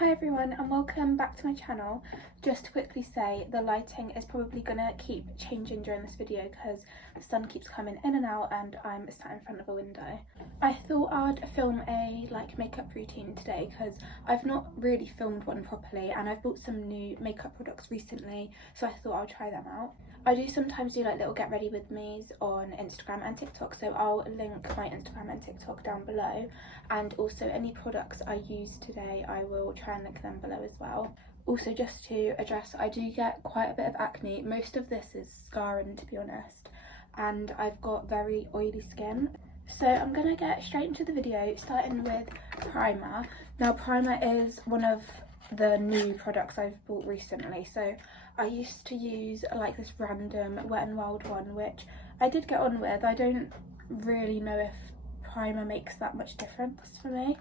Hi everyone and welcome back to my channel. Just to quickly say, the lighting is probably gonna keep changing during this video because the sun keeps coming in and out and I'm sat in front of a window. I thought I'd film a makeup routine today because I've not really filmed one properly and I've bought some new makeup products recently, so I thought I'll try them out. I do sometimes do little get ready with me's on Instagram and TikTok, so I'll link my Instagram and TikTok down below, and also any products I use today I will try and link them below as well. Also, just to address, I do get quite a bit of acne. Most of this is scarring, to be honest, and I've got very oily skin. So I'm gonna get straight into the video, starting with primer. Now, primer is one of the new products I've bought recently. So I used to use this random Wet n Wild one, which I did get on with. I don't really know if primer makes that much difference for me,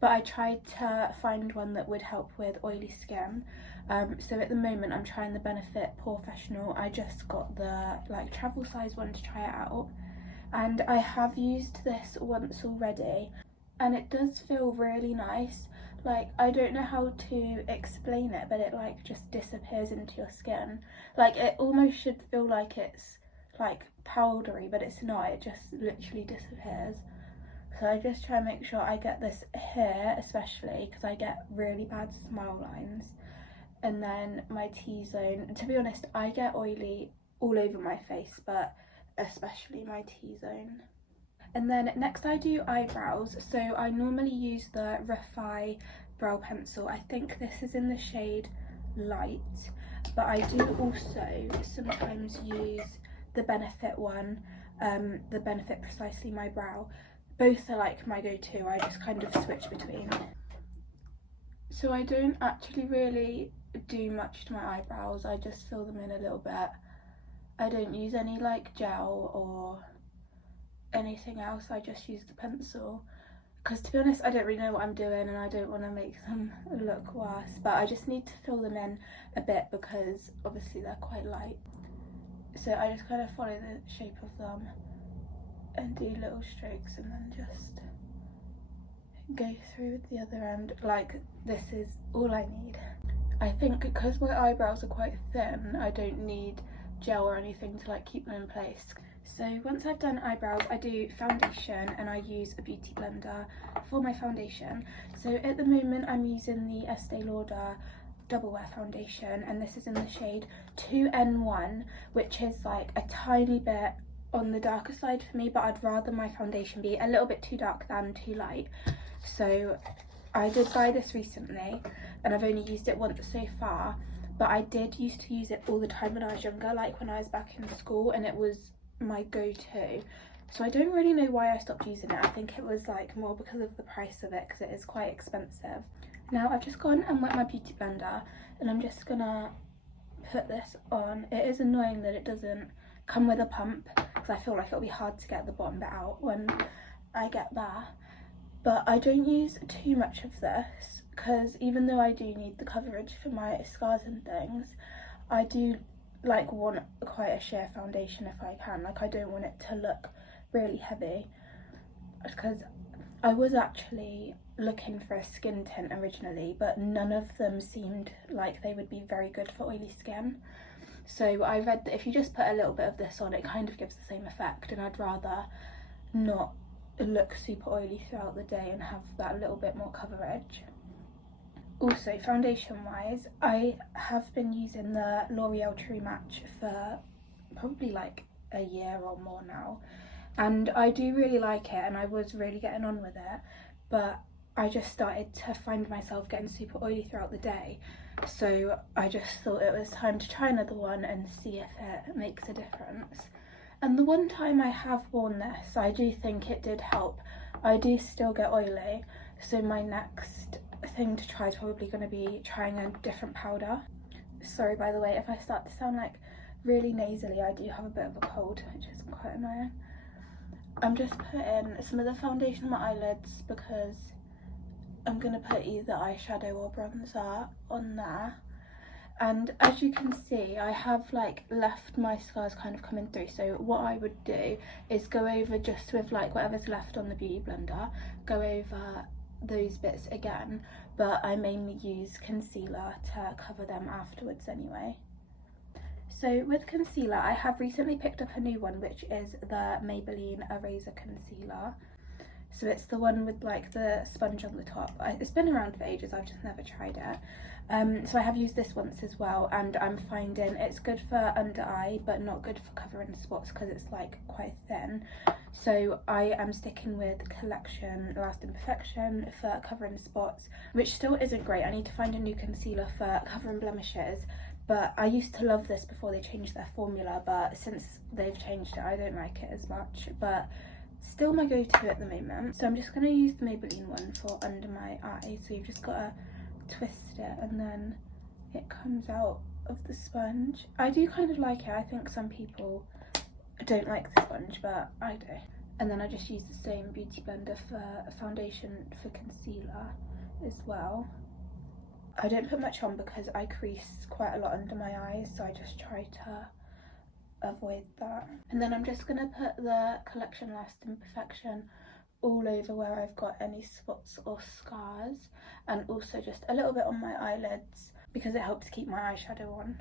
but I tried to find one that would help with oily skin. So at the moment I'm trying the Benefit Professional. I just got the travel size one to try it out, and I have used this once already and it does feel really nice. I don't know how to explain it, but it just disappears into your skin. It almost should feel like it's powdery, but it's not. It just literally disappears. So I just try and make sure I get this here, especially because I get really bad smile lines, and then my T-zone. To be honest, I get oily all over my face, but especially my T-zone. And then next I do eyebrows. So I normally use the Refi brow pencil. I think this is in the shade Light, but I do also sometimes use the Benefit one, the Benefit Precisely My Brow. Both are my go-to. I just kind of switch between. So I don't actually really do much to my eyebrows. I just fill them in a little bit. I don't use any gel or anything else. I just use the pencil because, to be honest, I don't really know what I'm doing and I don't want to make them look worse, but I just need to fill them in a bit because obviously they're quite light. So I just kind of follow the shape of them and do little strokes and then just go through with the other end. This is all I need. I think because my eyebrows are quite thin, I don't need gel or anything to keep them in place. So once I've done eyebrows, I do foundation and I use a beauty blender for my foundation. So at the moment I'm using the Estee Lauder Double Wear foundation, and this is in the shade 2N1, which is a tiny bit on the darker side for me, but I'd rather my foundation be a little bit too dark than too light. So I did buy this recently and I've only used it once so far, but I did used to use it all the time when I was younger, when I was back in school, and it was my go-to. So I don't really know why I stopped using it. I think it was more because of the price of it, because it is quite expensive. Now I've just gone and wet my beauty blender and I'm just gonna put this on. It is annoying that it doesn't come with a pump because I feel it'll be hard to get the bottom bit out when I get there, but I don't use too much of this because even though I do need the coverage for my scars and things, I do want quite a sheer foundation if I can. I don't want it to look really heavy, because I was actually looking for a skin tint originally, but none of them seemed like they would be very good for oily skin. So I read that if you just put a little bit of this on, it kind of gives the same effect, and I'd rather not look super oily throughout the day and have that little bit more coverage. Also, foundation wise, I have been using the L'Oreal True Match for probably a year or more now, and I do really like it and I was really getting on with it, but I just started to find myself getting super oily throughout the day, so I just thought it was time to try another one and see if it makes a difference. And the one time I have worn this, I do think it did help. I do still get oily, so my next thing to try is probably going to be trying a different powder. Sorry, by the way, if I start to sound really nasally, I do have a bit of a cold, which is quite annoying. I'm just putting some of the foundation on my eyelids because I'm going to put either eyeshadow or bronzer on there. And as you can see, I have left my scars kind of coming through, so what I would do is go over just with whatever's left on the beauty blender, go over those bits again, but I mainly use concealer to cover them afterwards anyway. So with concealer, I have recently picked up a new one, which is the Maybelline Eraser Concealer. So it's the one with like the sponge on the top. It's been around for ages, I've just never tried it. So I have used this once as well, and I'm finding it's good for under eye but not good for covering spots because it's like quite thin. So I am sticking with Collection Lasting Perfection for covering spots, which still isn't great. I need to find a new concealer for covering blemishes, but I used to love this before they changed their formula, but since they've changed it I don't like it as much, but still my go-to at the moment. So I'm just going to use the Maybelline one for under my eye. So you've just got to twist it and then it comes out of the sponge. I do kind of like it. I think some people don't like the sponge, but I do. And then I just use the same beauty blender for foundation for concealer as well. I don't put much on because I crease quite a lot under my eyes, so I just try to avoid that. And then I'm just going to put the Collection Lasting Perfection all over where I've got any spots or scars, and also just a little bit on my eyelids because it helps keep my eyeshadow on.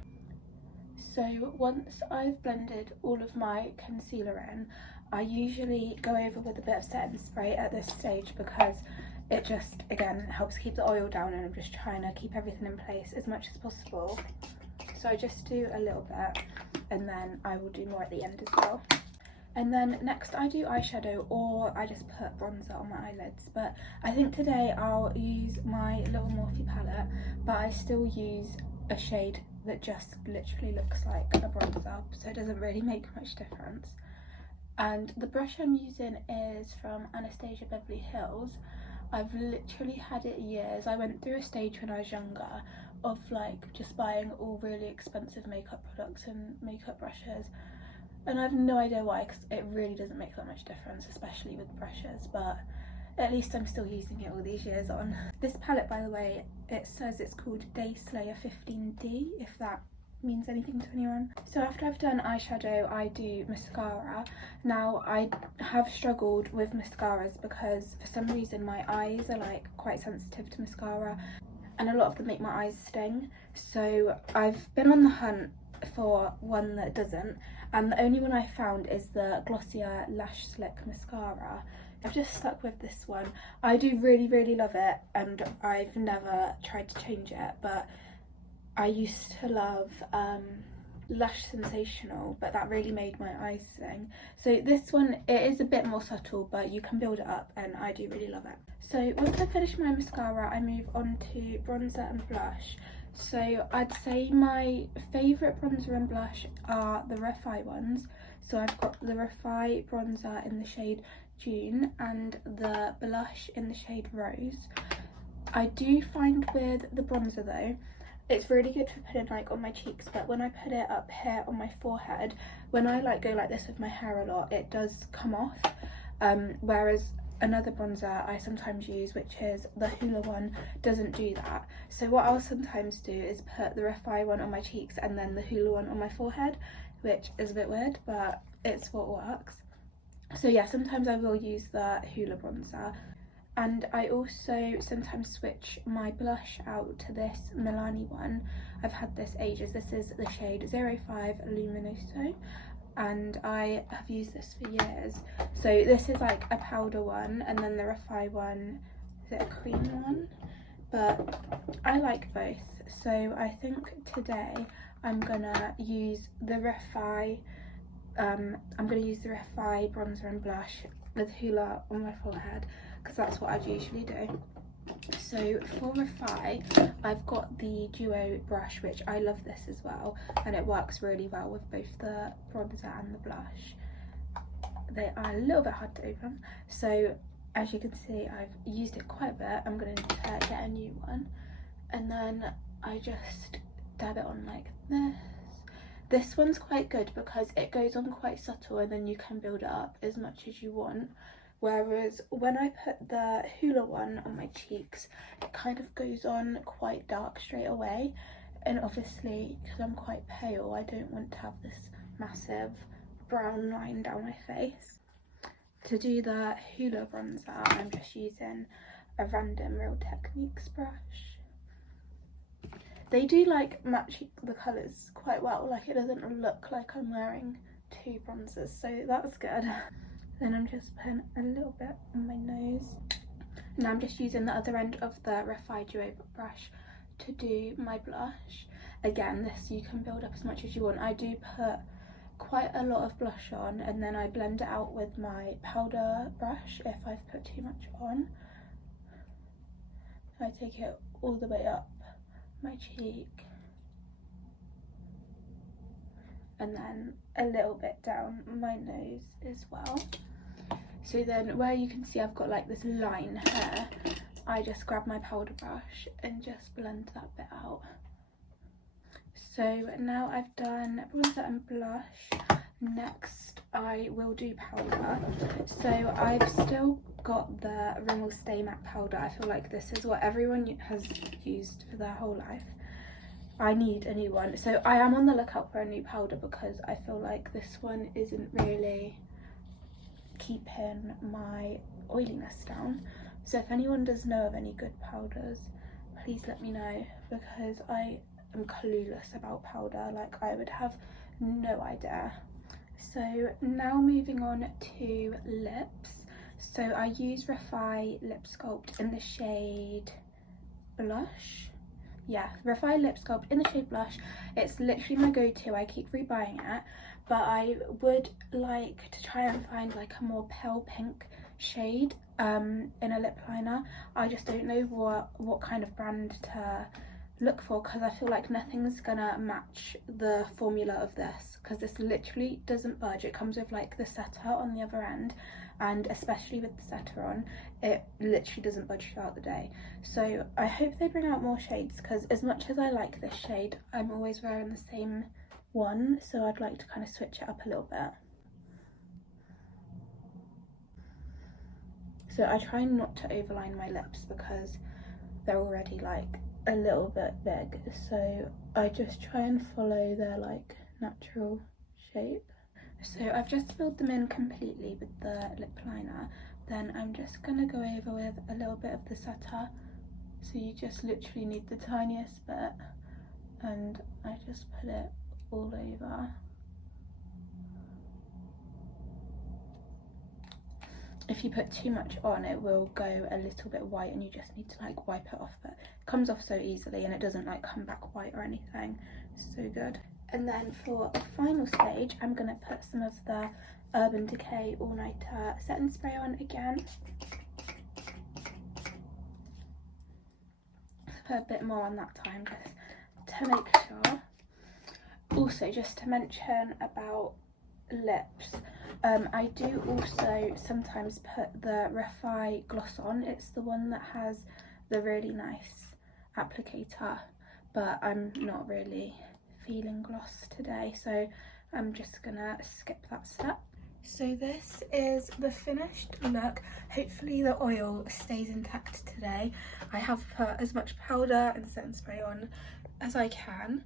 So once I've blended all of my concealer in, I usually go over with a bit of setting spray at this stage because it just, again, helps keep the oil down, and I'm just trying to keep everything in place as much as possible. So I just do a little bit and then I will do more at the end as well. And then next I do eyeshadow, or I just put bronzer on my eyelids, but I think today I'll use my Little Morphe palette, but I still use a shade that just literally looks like a bronzer, so it doesn't really make much difference. And the brush I'm using is from Anastasia Beverly Hills. I've literally had it years. I went through a stage when I was younger of like just buying all really expensive makeup products and makeup brushes, and I have no idea why, because it really doesn't make that much difference, especially with brushes, but at least I'm still using it all these years on. This palette, by the way, it says it's called Day Slayer 15D, if that means anything to anyone. So after I've done eyeshadow, I do mascara. Now I have struggled with mascaras because for some reason my eyes are like quite sensitive to mascara, and a lot of them make my eyes sting. So I've been on the hunt for one that doesn't, and the only one I found is the Glossier Lash Slick Mascara. I've just stuck with this one. I do really love it, and I've never tried to change it, but I used to love Lash Sensational, but that really made my eyes sting. So this one, it is a bit more subtle, but you can build it up, and I do really love it. So once I finish my mascara, I move on to bronzer and blush. So I'd say my favourite bronzer and blush are the Refi ones. So I've got the Refi bronzer in the shade June and the blush in the shade Rose. I do find with the bronzer though, it's really good for putting like on my cheeks, but when I put it up here on my forehead, when I like go like this with my hair a lot, it does come off. Whereas another bronzer I sometimes use, which is the Hoola one, doesn't do that. So what I'll sometimes do is put the Refi one on my cheeks and then the Hoola one on my forehead, which is a bit weird, but it's what works. So yeah, sometimes I will use the Hoola bronzer. And I also sometimes switch my blush out to this Milani one. I've had this ages. This is the shade 05 Luminoso, and I have used this for years. So this is like a powder one, and then the Refi one, is it a cream one? But I like both. So I think today I'm gonna use the Refi, bronzer and blush with Hoola on my forehead, because that's what I'd usually do. So for Refi, I've got the Duo brush, which I love this as well, and it works really well with both the bronzer and the blush. They are a little bit hard to open, so as you can see I've used it quite a bit. I'm going to need to get a new one, and then I just dab it on like this. This one's quite good because it goes on quite subtle, and then you can build it up as much as you want. Whereas when I put the Hoola one on my cheeks, it kind of goes on quite dark straight away. And obviously, because I'm quite pale, I don't want to have this massive brown line down my face. To do the Hoola bronzer, I'm just using a random Real Techniques brush. They do like match the colours quite well, like it doesn't look like I'm wearing two bronzers, so that's good. Then I'm just putting a little bit on my nose. Now I'm just using the other end of the Refi Duo brush to do my blush. Again, this you can build up as much as you want. I do put quite a lot of blush on and then I blend it out with my powder brush if I've put too much on. I take it all the way up my cheek and then a little bit down my nose as well. So then where you can see I've got like this line here, I just grab my powder brush and just blend that bit out. So now I've done bronzer and blush. Next I will do powder. So I've still got the Rimmel Stay Matte powder. I feel like this is what everyone has used for their whole life. I need a new one. So I am on the lookout for a new powder because I feel like this one isn't really keeping my oiliness down. So if anyone does know of any good powders, please let me know because I am clueless about powder. Like I would have no idea. So now moving on to lips. So I use Refi Lip Sculpt in the shade Blush. Yeah, Refi Lip Sculpt in the shade Blush. It's literally my go-to. I keep rebuying it, but I would like to try and find like a more pale pink shade in a lip liner. I just don't know what kind of brand to look for because I feel like nothing's gonna match the formula of this because this literally doesn't budge. It comes with like the setter on the other end, and especially with the setter on, it literally doesn't budge throughout the day. So I hope they bring out more shades because as much as I like this shade, I'm always wearing the same one, so I'd like to kind of switch it up a little bit. So I try not to overline my lips because they're already like a little bit big, so I just try and follow their like natural shape. So I've just filled them in completely with the lip liner. Then I'm just gonna go over with a little bit of the setter. So you just literally need the tiniest bit, and I just put it all over. If you put too much on, it will go a little bit white and you just need to like wipe it off, but it comes off so easily and it doesn't like come back white or anything. So good. And then for a final stage, I'm gonna put some of the Urban Decay All Nighter setting spray on again. Put a bit more on that time just to make sure. Also, just to mention about lips, I do also sometimes put the Refi gloss on. It's the one that has the really nice applicator, but I'm not really feeling gloss today, so I'm just gonna skip that step. So this is the finished look. Hopefully the oil stays intact today. I have put as much powder and setting spray on as I can.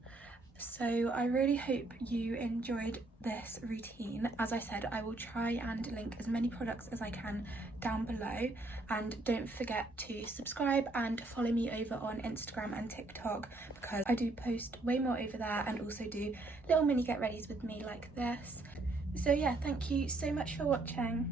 So I really hope you enjoyed this routine. As I said, I will try and link as many products as I can down below, and don't forget to subscribe and follow me over on Instagram and TikTok because I do post way more over there and also do little mini get readies with me like this. So yeah, thank you so much for watching.